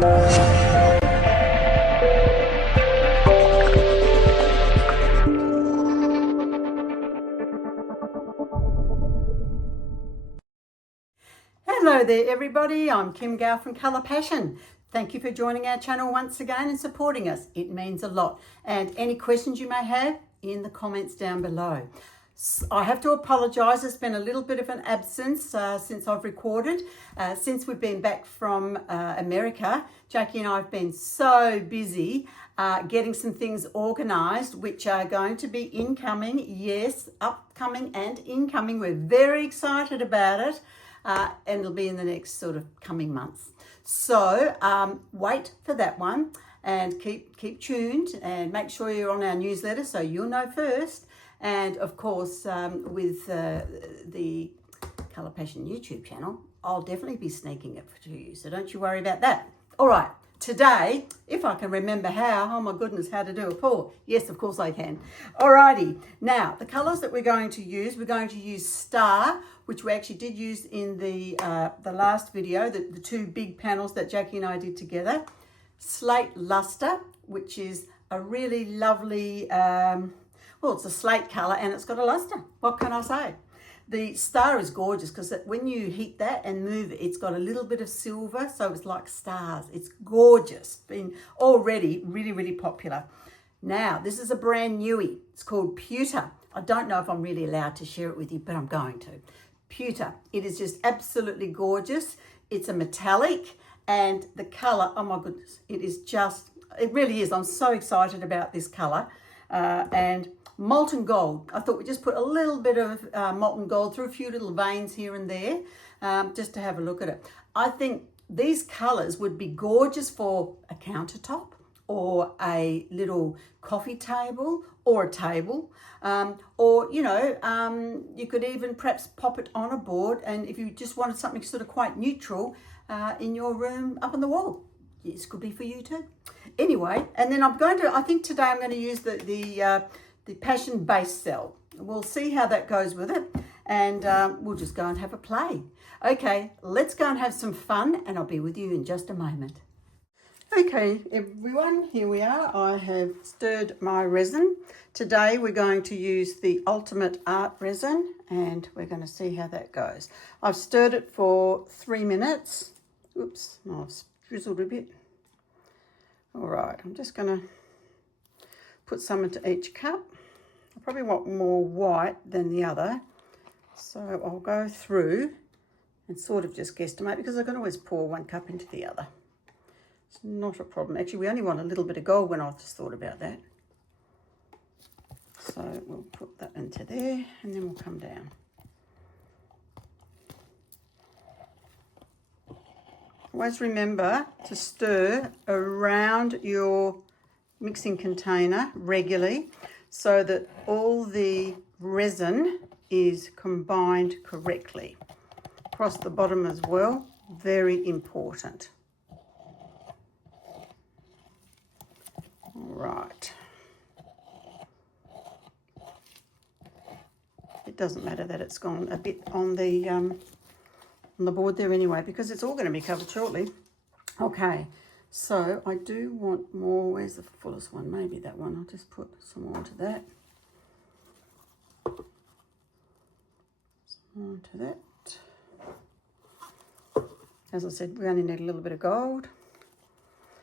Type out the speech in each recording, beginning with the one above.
Hello there everybody, I'm Kim Gow from Colour Passion. Thank you for joining our channel once again and supporting us. It means a lot. And any questions you may have, in the comments down below. I have to apologise, there's been a little bit of an absence since I've recorded. Since we've been back from America, Jackie and I have been so busy getting some things organised, which are going to be incoming. Yes, upcoming and incoming. We're very excited about it. And it'll be in the next sort of coming months. So wait for that one and keep tuned and make sure you're on our newsletter so you'll know first. And of course, with the Colour Passion YouTube channel, I'll definitely be sneaking it to you. So don't you worry about that. All right. Today, if I can remember how, oh my goodness, how to do a pour. Yes, of course I can. Alrighty, now the colours that we're going to use Star, which we actually did use in the last video, the two big panels that Jackie and I did together. Slate Luster, which is a really lovely, well, it's a slate colour and it's got a luster. What can I say? The Star is gorgeous because when you heat that and move it, it's got a little bit of silver, so it's like stars. It's gorgeous, been already really, really popular. Now, this is a brand newie. It's called Pewter. I don't know if I'm really allowed to share it with you, but I'm going to. Pewter. It is just absolutely gorgeous. It's a metallic and the colour, oh my goodness, it really is. I'm so excited about this colour. And molten gold. I thought we'd just put a little bit of molten gold through a few little veins here and there, just to have a look at it. I think these colours would be gorgeous for a countertop or a little coffee table or a table, or, you know, you could even perhaps pop it on a board, and if you just wanted something sort of quite neutral in your room up on the wall. This could be for you too. Anyway, and then I think today I'm going to use the Passion base cell. We'll see how that goes with it, and we'll just go and have a play. Okay, let's go and have some fun, and I'll be with you in just a moment. Okay, everyone, here we are. I have stirred my resin. Today we're going to use the Ultimate Art Resin, and we're going to see how that goes. I've stirred it for 3 minutes. Oops, I've drizzled a bit. All right, I'm just going to put some into each cup. I probably want more white than the other, so I'll go through and sort of just guesstimate, because I can always pour 1 cup into the other. It's not a problem. Actually, we only want a little bit of gold when I've just thought about that. So we'll put that into there and then we'll come down. Always remember to stir around your mixing container regularly so that all the resin is combined correctly. Across the bottom as well, very important. All right. It doesn't matter that it's gone a bit on the board there anyway, because it's all going to be covered shortly. Okay. So I do want more. Where's the fullest one? Maybe that one. I'll just put some more into that. Some more into that. As I said, we only need a little bit of gold,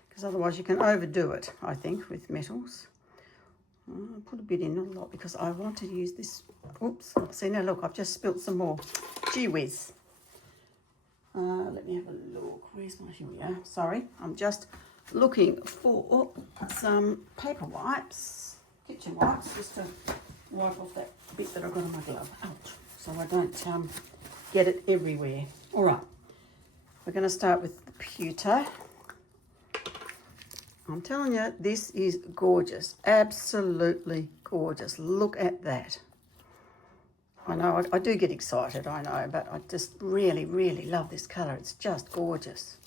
because otherwise you can overdo it, I think, with metals. I'll put a bit in, not a lot, because I want to use this. Oops. See, now look, I've just spilt some more. Gee whiz. Let me have a look. Where's my, here we are. Sorry, I'm just looking for some paper wipes, kitchen wipes, just to wipe off that bit that I've got on my glove. Ouch. So I don't get it everywhere. All right, we're going to start with the pewter. I'm telling you, this is gorgeous. Absolutely gorgeous. Look at that. I know, I do get excited, I know, but I just really, really love this colour. It's just gorgeous.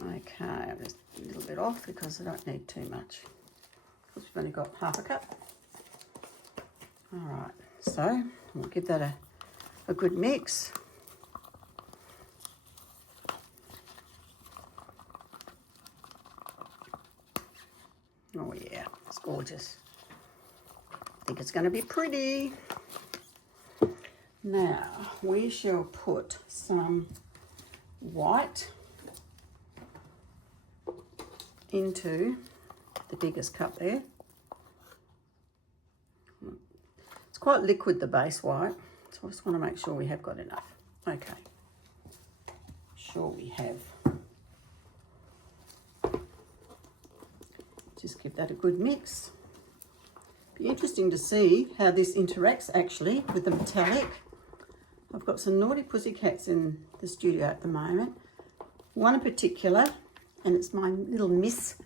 Okay, I'm just a little bit off because I don't need too much. Because we've only got half a cup. All right, so we'll give that a good mix. Oh yeah, it's gorgeous. I think it's going to be pretty. Now we shall put some white into the biggest cup there. It's quite liquid, the base white, so I just want to make sure we have got enough. Okay, sure we have. Just give that a good mix. Be interesting to see how this interacts actually with the metallic. I've got some naughty pussycats in the studio at the moment. One in particular, and it's my little miss.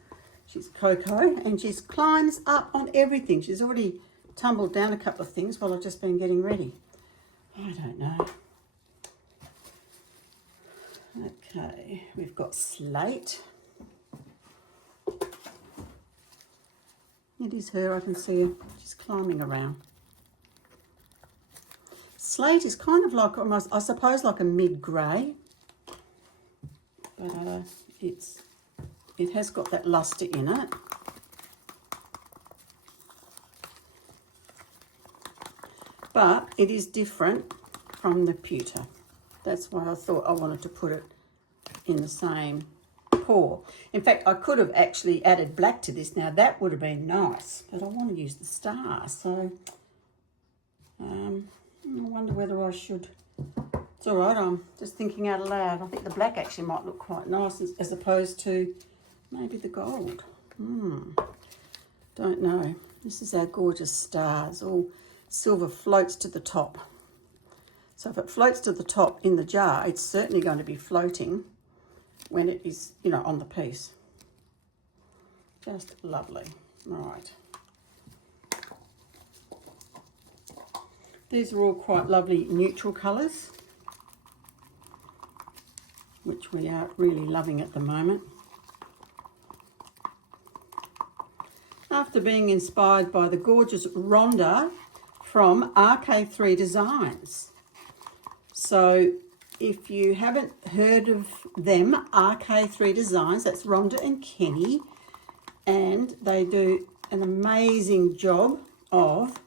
She's Coco, and she climbs up on everything. She's already tumbled down a couple of things while I've just been getting ready. I don't know. Okay, we've got slate. It is her, I can see her. She's climbing around. Slate is kind of like almost, I suppose, like a mid-grey. But it has got that luster in it. But it is different from the pewter. That's why I thought I wanted to put it in the same pour. In fact, I could have actually added black to this. Now that would have been nice, but I want to use the star. So I wonder whether I should. It's all right, I'm just thinking out loud. I think the black actually might look quite nice as opposed to maybe the gold. Don't know. This is our gorgeous stars. All silver floats to the top. So if it floats to the top in the jar, it's certainly going to be floating when it is, you know, on the piece. Just lovely. All right. These are all quite lovely neutral colours, which we are really loving at the moment. After being inspired by the gorgeous Rhonda from RK3 Designs. So if you haven't heard of them, RK3 Designs, that's Rhonda and Kenny, and they do an amazing job of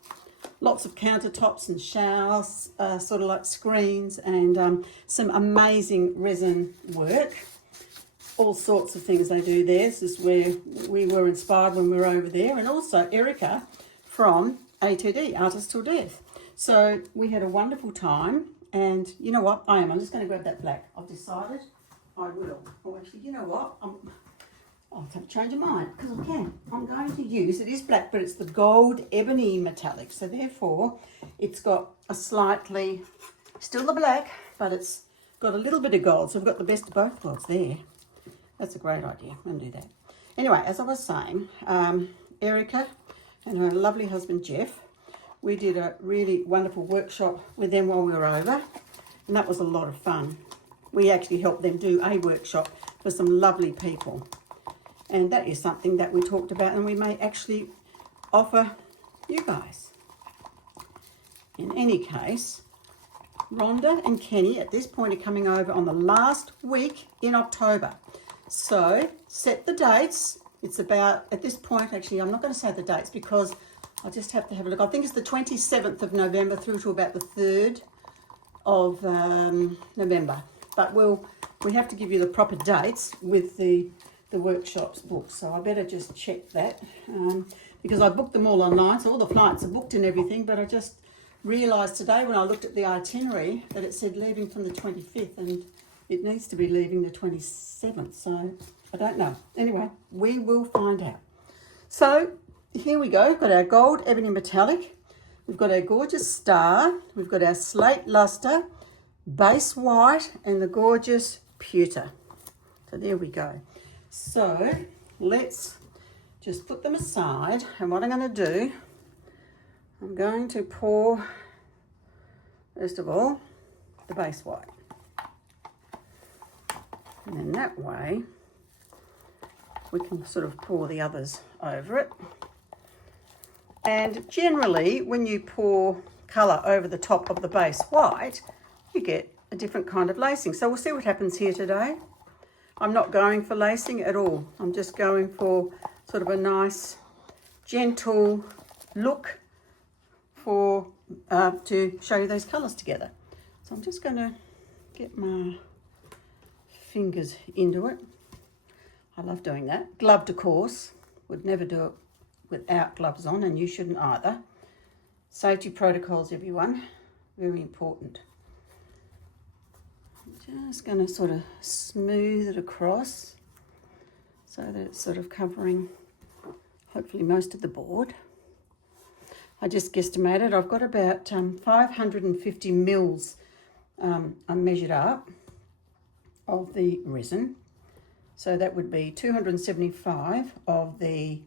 lots of countertops and showers, sort of like screens, and some amazing resin work. All sorts of things they do there. This is where we were inspired when we were over there. And also Erica from A2D, Artist Till Death. So we had a wonderful time. And you know what? I'm just going to grab that black. I've decided I will. Oh, actually, you know what? I'll have to change my mind because I can. I'm going to use, it is black, but it's the gold ebony metallic. So therefore, it's got a slightly, still the black, but it's got a little bit of gold. So we've got the best of both worlds there. That's a great idea. I'm going to do that. Anyway, as I was saying, Erica and her lovely husband, Jeff, we did a really wonderful workshop with them while we were over, and that was a lot of fun. We actually helped them do a workshop for some lovely people, and that is something that we talked about and we may actually offer you guys. In any case, Rhonda and Kenny at this point are coming over on the last week in October. So set the dates. It's about, at this point, actually, I'm not going to say the dates because I just have to have a look. I think it's the 27th of November through to about the 3rd of November. But we have to give you the proper dates with the workshops booked. So I better just check that because I booked them all online. So all the flights are booked and everything. But I just realised today when I looked at the itinerary that it said leaving from the 25th and it needs to be leaving the 27th. So I don't know. Anyway, we will find out. So here we go. We've got our gold ebony metallic. We've got our gorgeous star. We've got our slate luster, base white, and the gorgeous pewter. So there we go. So let's just put them aside. And what I'm going to do, I'm going to pour, first of all, the base white. And then that way, we can sort of pour the others over it. And generally, when you pour colour over the top of the base white, you get a different kind of lacing. So we'll see what happens here today. I'm not going for lacing at all. I'm just going for sort of a nice, gentle look for to show you those colours together. So I'm just going to get my fingers into it. I love doing that. Gloved, of course. Would never do it without gloves on, and you shouldn't either. Safety protocols, everyone. Very important. I'm just going to sort of smooth it across so that it's sort of covering hopefully most of the board. I just guesstimated I've got about 550 mils I measured up of the resin. So that would be 275 of the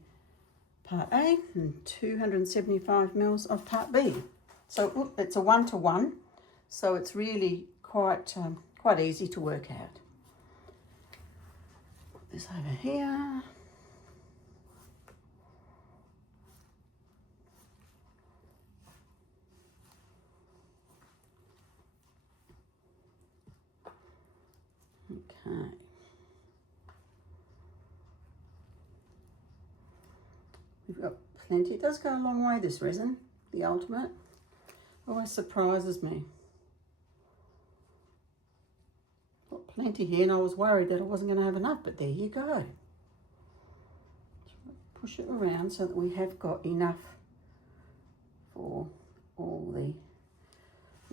part A and 275 mils of part B. So it's a 1-to-1, so it's really quite easy to work out. Put this over here. Okay. We've got plenty. It does go a long way, this resin, the ultimate. Always surprises me. Got plenty here, and I was worried that I wasn't going to have enough, but there you go. Push it around so that we have got enough for all the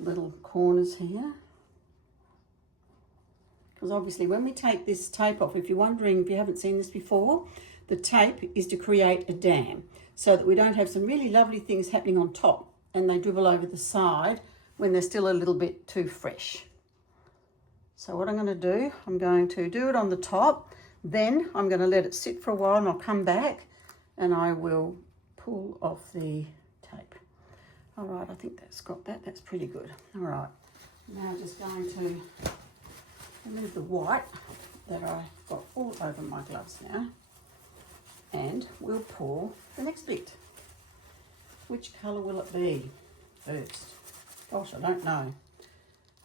little corners here. Because obviously when we take this tape off, if you're wondering, if you haven't seen this before, the tape is to create a dam so that we don't have some really lovely things happening on top and they dribble over the side when they're still a little bit too fresh. So what I'm going to do, I'm going to do it on the top, then I'm going to let it sit for a while and I'll come back and I will pull off the tape. All right, I think that's got that. That's pretty good. All right, now I'm just going to remove the white that I've got all over my gloves now, and we'll pour the next bit. Which colour will it be first? Gosh, I don't know.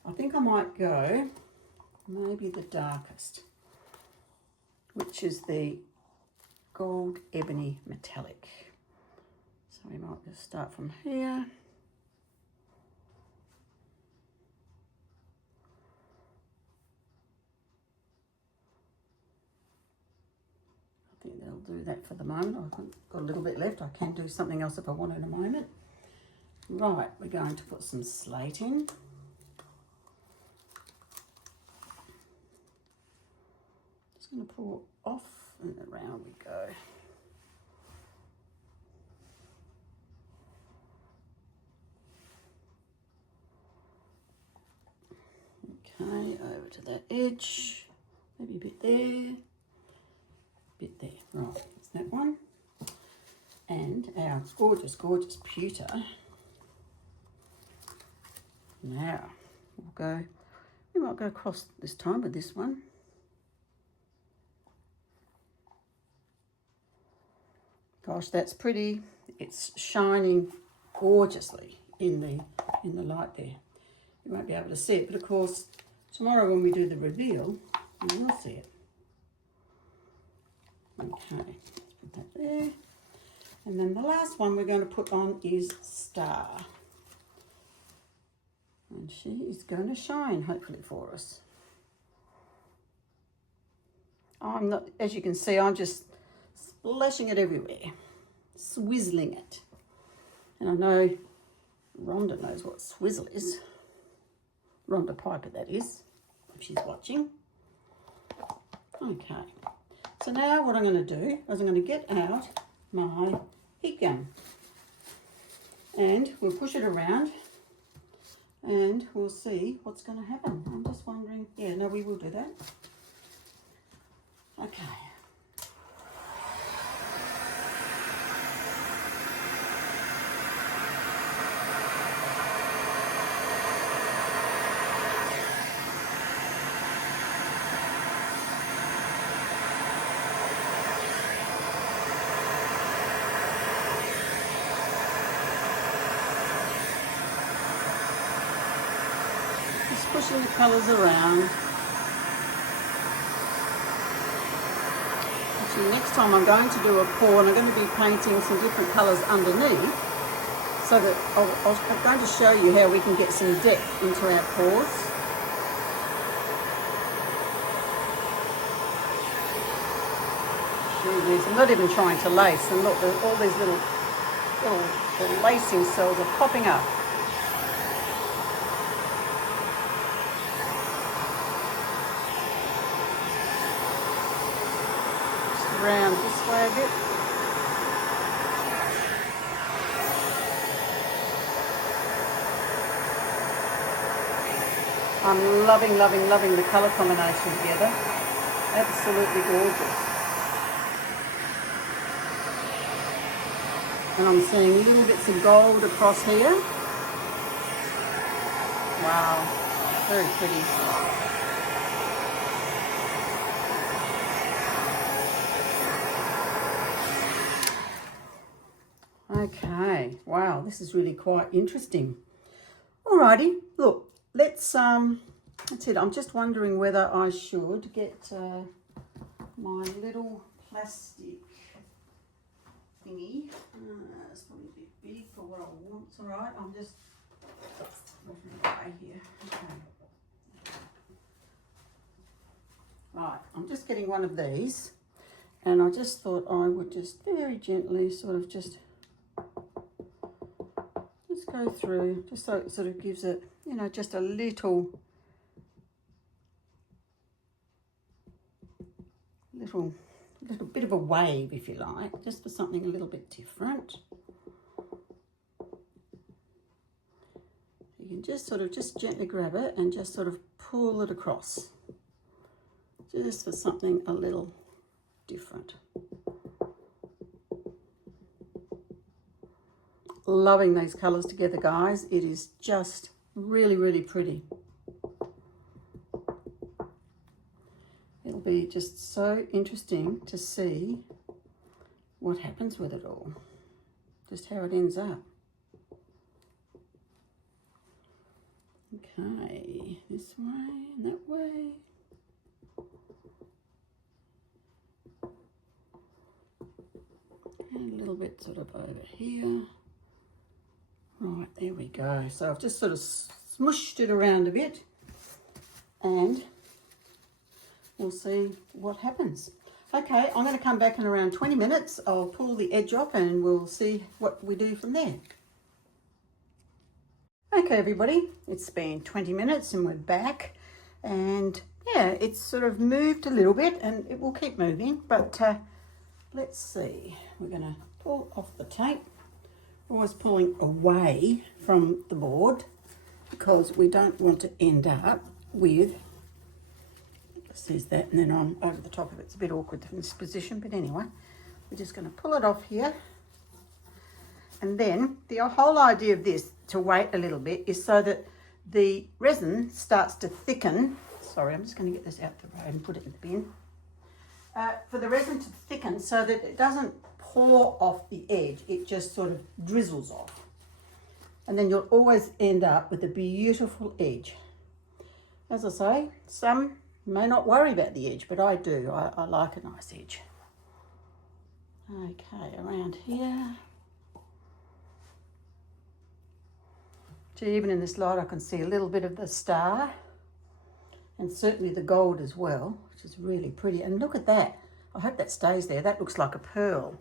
I think I might go maybe the darkest, which is the gold ebony metallic. So we might just start from here. I think that'll do that for the moment. I've got a little bit left. I can do something else if I want in a moment. Right, we're going to put some slate in. Just going to pour off and around we go. Okay, over to that edge, maybe a bit there, bit there. Right, that's that one. And our gorgeous, gorgeous pewter. Now, we might go across this time with this one. Gosh, that's pretty. It's shining gorgeously in the light there. You won't be able to see it, but of course, tomorrow when we do the reveal, you will see it. Okay, let's put that there. And then the last one we're going to put on is Star. And she is going to shine, hopefully, for us. I'm not, as you can see, I'm just splashing it everywhere, swizzling it. And I know Rhonda knows what swizzle is. Rhonda Piper, that is, if she's watching. Okay, so now what I'm going to do is I'm going to get out my heat gun and we'll push it around and we'll see what's going to happen. I'm just wondering, yeah, no, we will do that. Okay. Pushing the colours around. actually next time I'm going to do a pour, and I'm going to be painting some different colours underneath, so that I'm going to show you how we can get some depth into our pours. I'm not even trying to lace, and look, all these little lacing cells are popping up. Just round this way a bit. I'm loving the colour combination together. Absolutely gorgeous. And I'm seeing little bits of gold across here. Wow, very pretty. Okay, wow, this is really quite interesting. Alrighty, look, that's it. I'm just wondering whether I should get my little plastic thingy. It's probably a bit big for what I want. It's alright, I'm just moving away here. Okay. Right, I'm just getting one of these, and I just thought I would just very gently sort of just go through, just so it sort of gives it, you know, just a little bit of a wave, if you like, just for something a little bit different. You can just sort of just gently grab it and just sort of pull it across, just for something a little different. Loving these colours together, guys. It is just really pretty. It'll be just so interesting to see what happens with it all, just how it ends up. Okay, this way and that way. And a little bit sort of over here. Right, there we go. So I've just sort of smushed it around a bit, and we'll see what happens. Okay, I'm going to come back in around 20 minutes. I'll pull the edge off and we'll see what we do from there. Okay, everybody, it's been 20 minutes and we're back. And yeah, it's sort of moved a little bit, and it will keep moving, but let's see. We're going to pull off the tape. Always pulling away from the board because we don't want to end up with, says that, and then on over the top of it. It's a bit awkward from this position, but anyway, we're just going to pull it off here. And then the whole idea of this, to wait a little bit, is so that the resin starts to thicken. Sorry, I'm just going to get this out the road and put it in the bin. For the resin to thicken so that it doesn't pour off the edge, it just sort of drizzles off. And then you'll always end up with a beautiful edge. As I say, some may not worry about the edge, but I do. I like a nice edge. Okay, around here. Gee, even in this light I can see a little bit of the star, and certainly the gold as well, which is really pretty. And look at that. I hope that stays there. That looks like a pearl.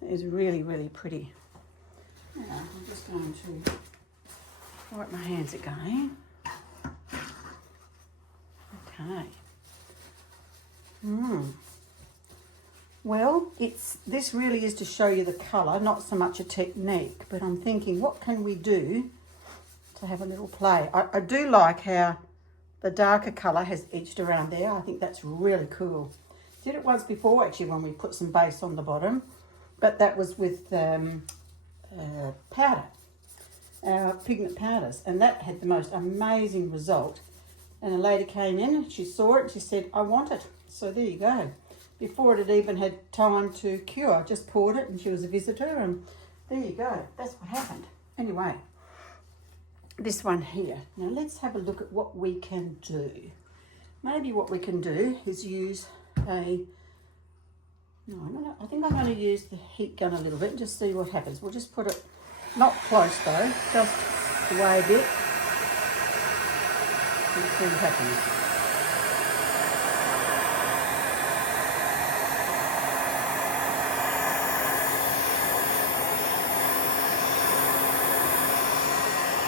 That is really pretty. Now, I'm just going to wipe my hands again. Okay. Well, this really is to show you the colour, not so much a technique, but I'm thinking, what can we do to have a little play? I do like how the darker colour has edged around there. I think that's really cool. Did it once before, actually, when we put some base on the bottom, but that was with powder, pigment powders, and that had the most amazing result. And a lady came in and she saw it and she said, I want it. So there you go. Before it had even had time to cure, I just poured it, and she was a visitor, and there you go. That's what happened. Anyway, this one here. Now let's have a look at what we can do. Maybe what we can do is use I think I'm going to use the heat gun a little bit and just see what happens. We'll just put it, not close though, just away a bit and see what happens.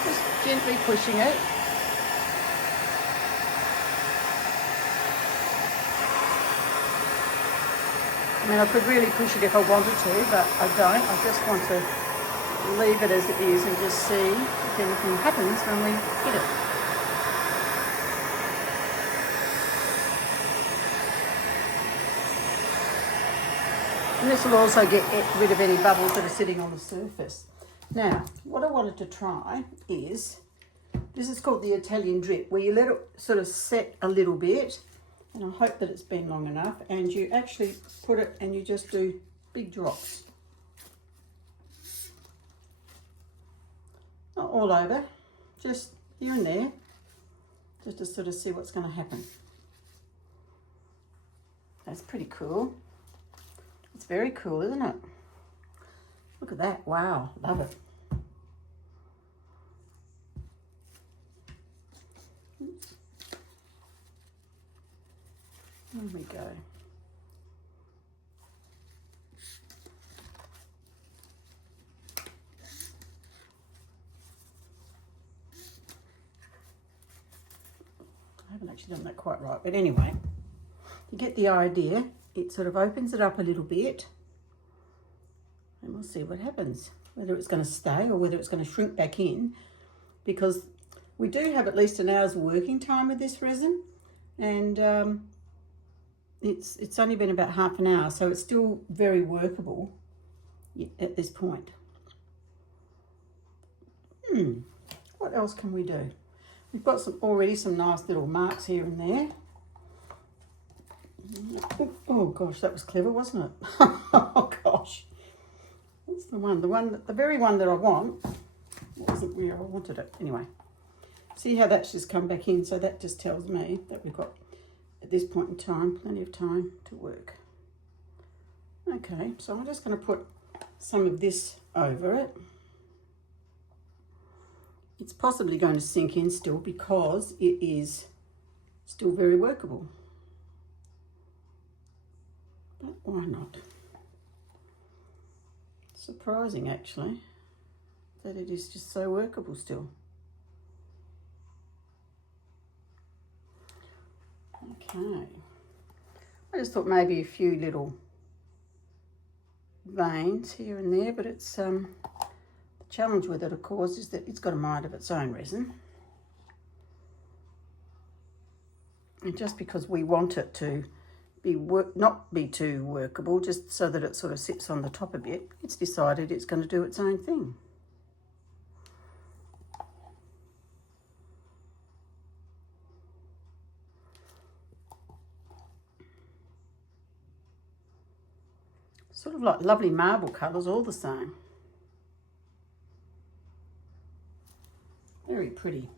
Just gently pushing it. I mean, I could really push it if I wanted to, but I don't. I just want to leave it as it is and just see if anything happens when we hit it. And this will also get rid of any bubbles that are sitting on the surface. Now, what I wanted to try is, this is called the Italian drip, where you let it sort of set a little bit. And I hope that it's been long enough, and you actually put it and you just do big drops. Not all over, just here and there, just to sort of see what's going to happen. That's pretty cool. It's very cool, isn't it? Look at that, wow, love it. There we go. I haven't actually done that quite right, but anyway, you get the idea. It sort of opens it up a little bit, and we'll see what happens, whether it's going to stay or whether it's going to shrink back in, because we do have at least an hour's working time with this resin, and it's only been about half an hour, so it's still very workable at this point. What else can we do? We've got already some nice little marks here and there. Oh gosh, that was clever, wasn't it? Oh gosh, that's the very one that I want. Wasn't where I wanted it. Anyway, see how that's just come back in, so that just tells me that we've got, at this point in time, plenty of time to work. Okay, so I'm just going to put some of this over it. It's possibly going to sink in still because it is still very workable. But why not? Surprising actually that it is just so workable still. Okay, I just thought maybe a few little veins here and there, but it's the challenge with it, of course, is that it's got a mind of its own, resin. And just because we want it to be not be too workable, just so that it sort of sits on the top a bit, it's decided it's going to do its own thing. Sort of like lovely marble colours, all the same. Very pretty.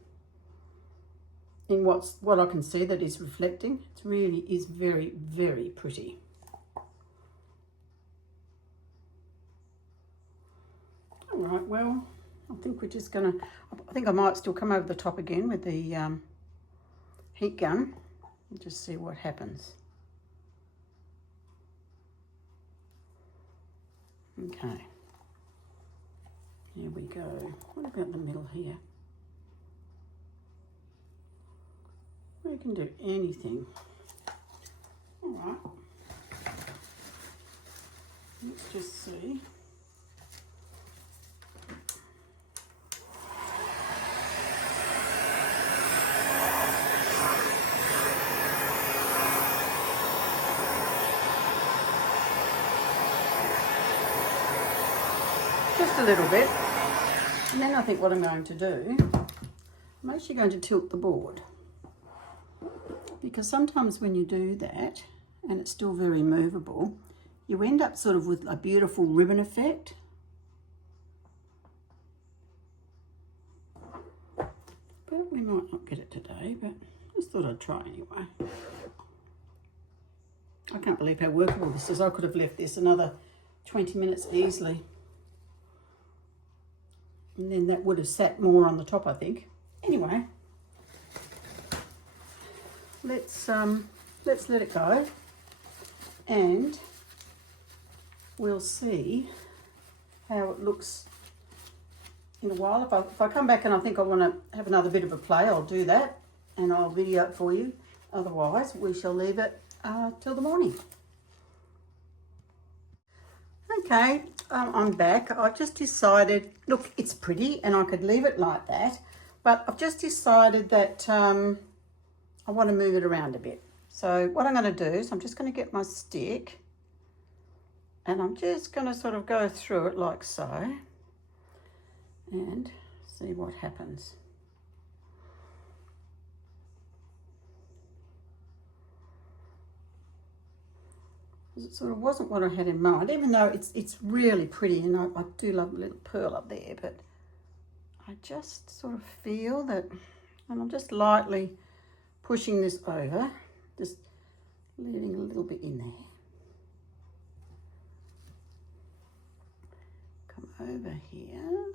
In what I can see that is reflecting, it really is very, very pretty. All right, well, I think we're just gonna, I think I might still come over the top again with the heat gun and just see what happens. Okay, here we go. What about the middle here? We can do anything. All right, let's just see. Just a little bit, and then I think what I'm going to do, I'm actually going to tilt the board, because sometimes when you do that and it's still very movable, you end up sort of with a beautiful ribbon effect. But we might not get it today, but I just thought I'd try anyway. I can't believe how workable this is. I could have left this another 20 minutes easily. And then that would have sat more on the top, I think. Anyway, let's let it go, and we'll see how it looks in a while. If I come back and I think I want to have another bit of a play, I'll do that and I'll video it for you. Otherwise, we shall leave it till the morning. Okay, I'm back. I just decided, look, it's pretty and I could leave it like that, but I've just decided that I want to move it around a bit. So what I'm going to do is I'm just going to get my stick and I'm just going to sort of go through it like so and see what happens. It sort of wasn't what I had in mind, even though it's really pretty, and I do love the little pearl up there, but I just sort of feel that, and I'm just lightly pushing this over, just leaving a little bit in there. Come over here.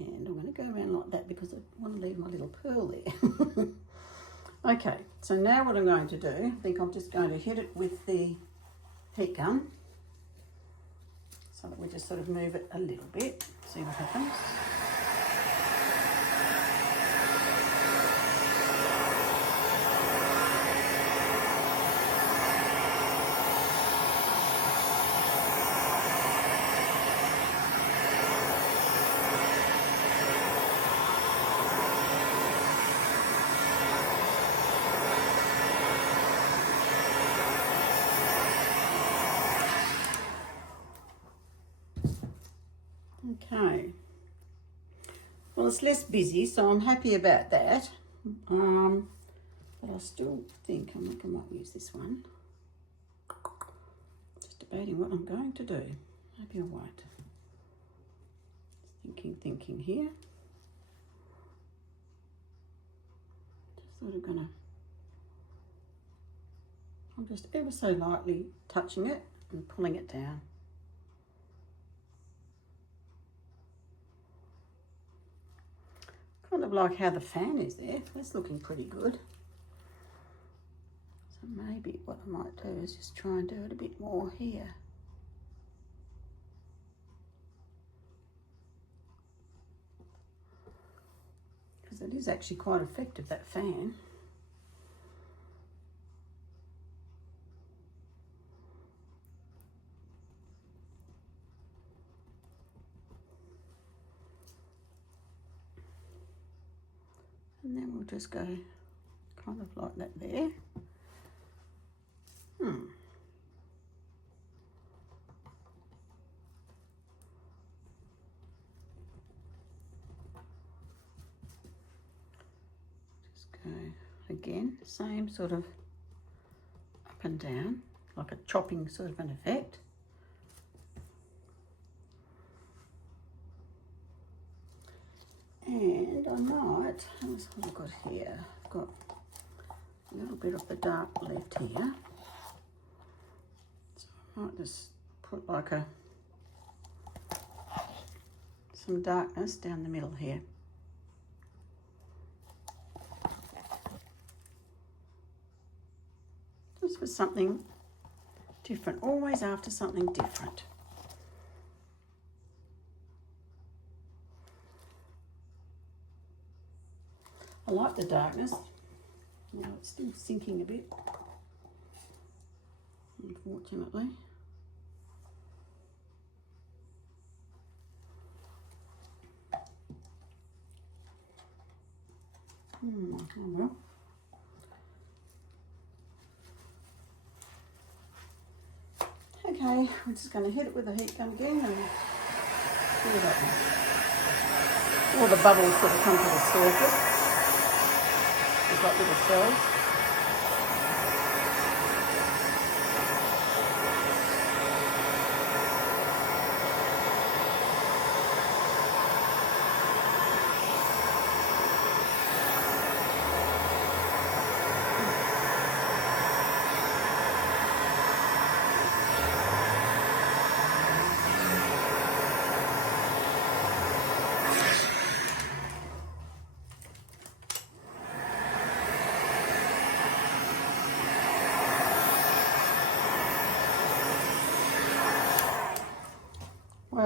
And I'm going to go around like that because I want to leave my little pearl there. Okay, so now what I'm going to do, I think I'm just going to hit it with the heat gun so that we just sort of move it a little bit, see what happens. Okay, well, it's less busy, so I'm happy about that, but I still think I might use this one. Just debating what I'm going to do. Maybe I won't. Thinking here. Just sort of gonna, I'm just ever so lightly touching it and pulling it down. Kind of like how the fan is there. That's looking pretty good. So maybe what I might do is just try and do it a bit more here. Because it is actually quite effective, that fan. And then we'll just go kind of like that there. Just go again, same sort of up and down, like a chopping sort of an effect. And I might, what have I got here? I've got a little bit of the dark left here. So I might just put like some darkness down the middle here. Just for something different, always after something different. I like the darkness. Now it's still sinking a bit, unfortunately. Oh well. Okay, we're just going to hit it with the heat gun again and see what happens. All the bubbles sort of come to the surface. There's like little cells.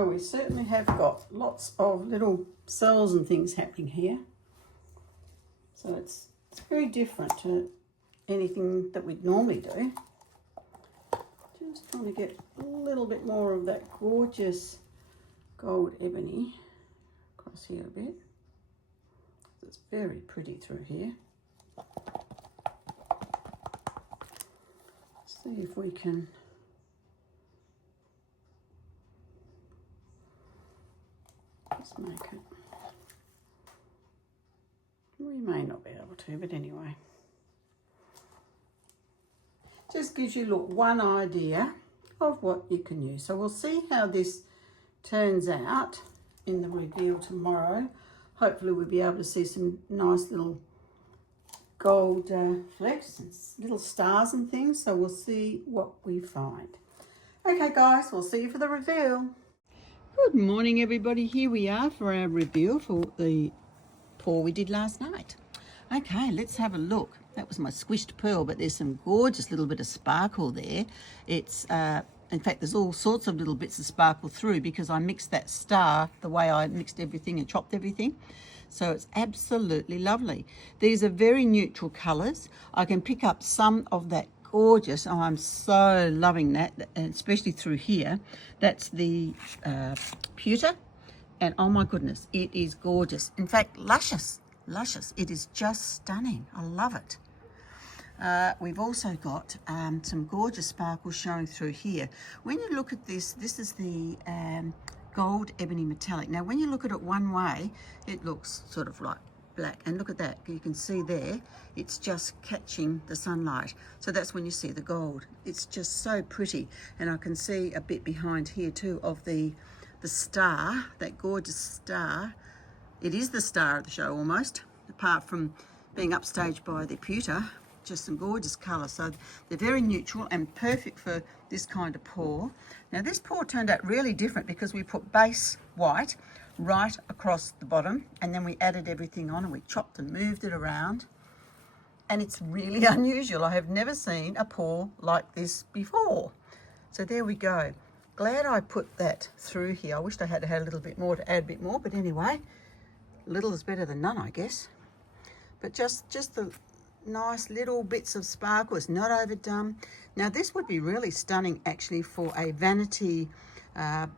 So we certainly have got lots of little cells and things happening here. So it's very different to anything that we'd normally do. Just trying to get a little bit more of that gorgeous gold ebony across here a bit. It's very pretty through here. See if we can just make it. We may not be able to, but anyway. Just gives you, look, one idea of what you can use. So we'll see how this turns out in the reveal tomorrow. Hopefully we'll be able to see some nice little gold flecks and little stars and things. So we'll see what we find. Okay guys, we'll see you for the reveal. Good morning everybody. Here we are for our reveal for the pour we did last night. Okay, let's have a look. That was my squished pearl, but there's some gorgeous little bit of sparkle there. It's in fact, there's all sorts of little bits of sparkle through because I mixed that star the way I mixed everything and chopped everything. So it's absolutely lovely. These are very neutral colours. I can pick up some of that gorgeous, oh, I'm so loving that, and especially through here. That's the pewter, and oh my goodness, it is gorgeous. In fact, luscious. It is just stunning. I love it. We've also got some gorgeous sparkles showing through here. When you look at this, this is the gold ebony metallic. Now when you look at it one way, it looks sort of like black, and look at that, you can see there it's just catching the sunlight, so that's when you see the gold. It's just so pretty, and I can see a bit behind here too of the star, that gorgeous star. It is the star of the show almost, apart from being upstaged by the pewter. Just some gorgeous colour. So they're very neutral and perfect for this kind of pour. Now this pour turned out really different because we put base white right across the bottom, and then we added everything on and we chopped and moved it around, and it's really unusual. I have never seen a pour like this before. So there we go. Glad I put that through here. I wished I had a little bit more to add a bit more, but anyway, little is better than none, I guess. But just the nice little bits of sparkle. It's not overdone. Now this would be really stunning actually for a vanity cup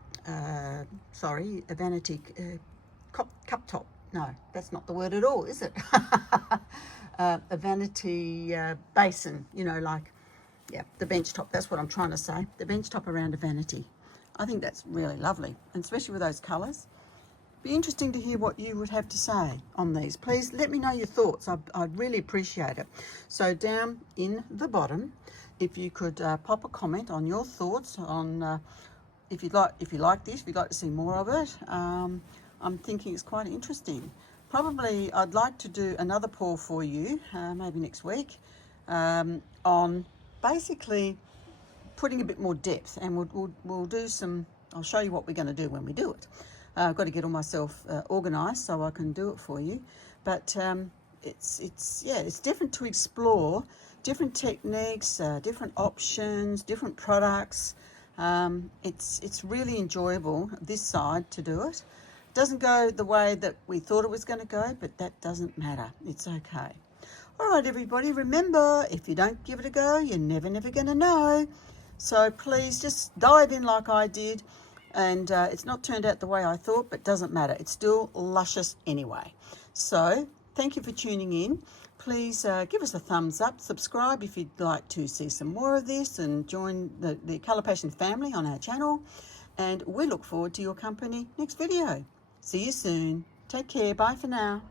top. No, that's not the word at all, is it? A vanity basin, you know, like, yeah, the bench top. That's what I'm trying to say. The bench top around a vanity. I think that's really lovely, and especially with those colours. Be interesting to hear what you would have to say on these. Please let me know your thoughts. I'd really appreciate it. So down in the bottom, if you could pop a comment on your thoughts on if you like this, if you'd like to see more of it. I'm thinking it's quite interesting. Probably I'd like to do another pour for you, maybe next week, on basically putting a bit more depth, and we'll do some. I'll show you what we're going to do when we do it. I've got to get all myself organised so I can do it for you. But it's different to explore different techniques, different options, different products. It's really enjoyable this side to do it. Doesn't go the way that we thought it was going to go, but that doesn't matter. It's okay. All right, everybody. Remember, if you don't give it a go, you're never going to know. So please just dive in like I did. And it's not turned out the way I thought, but doesn't matter. It's still luscious anyway. So thank you for tuning in. Please give us a thumbs up. Subscribe if you'd like to see some more of this, and join the Colour Passion family on our channel. And we look forward to your company next video. See you soon. Take care. Bye for now.